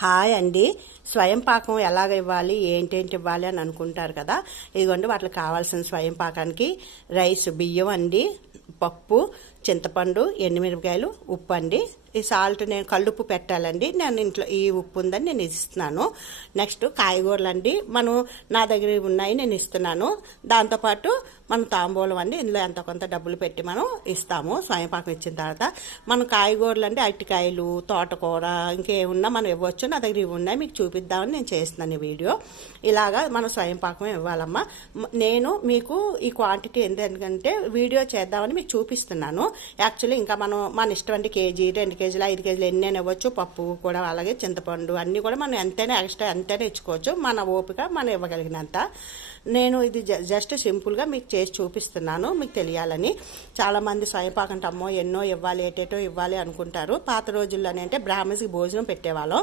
Hi అండి. స్వయం పాకం ఎలాగ ఇవ్వాలి, ఏంటేంటి ఇవ్వాలి అని అనుకుంటారు కదా. ఇదిగోండి వాటికి కావాల్సిన స్వయం పాకానికి రైస్, బియ్యం అండి, పప్పు, చింతపండు, ఎండుమిరపకాయలు, ఉప్పు అండి. ఈ సాల్ట్ నేను కల్లుప్పు పెట్టాలండి. నేను ఇంట్లో ఈ ఉప్పు ఉందని నేను ఇస్తున్నాను. నెక్స్ట్ కాయగూరలు అండి, నా దగ్గర ఉన్నాయి, నేను ఇస్తున్నాను. దాంతోపాటు మనం తాంబూలం అండి, ఇందులో ఎంత కొంత డబ్బులు పెట్టి మనం ఇస్తాము. స్వయంపాకం ఇచ్చిన తర్వాత మనం కాయగూరలు అండి, అరటికాయలు, తోటకూర, ఇంకేమున్నా మనం ఇవ్వచ్చు. నా దగ్గర ఇవి ఉన్నాయి, మీకు చూపిద్దామని నేను చేస్తున్నాను ఈ వీడియో. ఇలాగా మనం స్వయంపాకం ఇవ్వాలమ్మా. నేను మీకు ఈ క్వాంటిటీ ఎందుకంటే వీడియో చేద్దామని మీకు చూపిస్తున్నాను. యాక్చువల్లీ ఇంకా మన ఇష్టం అండి, కేజీ, 2 కేజీలు, 5 కేజీలు ఎన్నైనా ఇవ్వచ్చు. పప్పు కూడా అలాగే, చింతపండు అన్నీ కూడా మనం ఎంతైనా ఎక్స్ట్రా ఎంతైనా ఇచ్చుకోవచ్చు, మన ఓపిక మనం ఇవ్వగలిగినంత. నేను ఇది జస్ట్ సింపుల్గా మీకు చేసి చూపిస్తున్నాను, మీకు తెలియాలని. చాలామంది స్వయంపాకం అంటే అమ్మో ఎన్నో ఇవ్వాలి, ఏటేటో ఇవ్వాలి అనుకుంటారు. పాత రోజుల్లోనే అంటే బ్రాహ్మణ్స్కి భోజనం పెట్టేవాళ్ళం.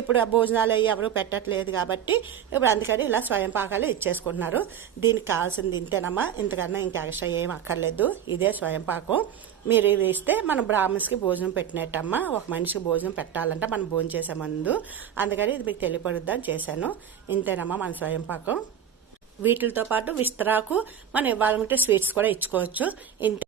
ఇప్పుడు ఆ భోజనాలు అయ్యి ఎవరు పెట్టట్లేదు కాబట్టి ఇప్పుడు అందుకని ఇలా స్వయంపాకాలు ఇచ్చేసుకుంటున్నారు. దీనికి కావాల్సింది ఇంతేనమ్మా, ఇంతకన్నా ఇంకా ఎక్స్ట్రా ఏం అక్కర్లేదు. ఇదే స్వయంపాకం. మీరు ఇది ఇస్తే మనం బ్రాహ్మణ్స్కి భోజనం పెట్టినట్టమ్మా. ఒక మనిషికి భోజనం పెట్టాలంటే మనం భోజనం చేసే ముందు, అందుకని ఇది మీకు తెలియపడుద్దని చేశాను. ఇంతేనమ్మా మన స్వయంపాకం. వీటితో పాటు విస్తరాకు మనం ఇవ్వాలనుకుంటే స్వీట్స్ కూడా ఇచ్చుకోవచ్చు. ఇంతే.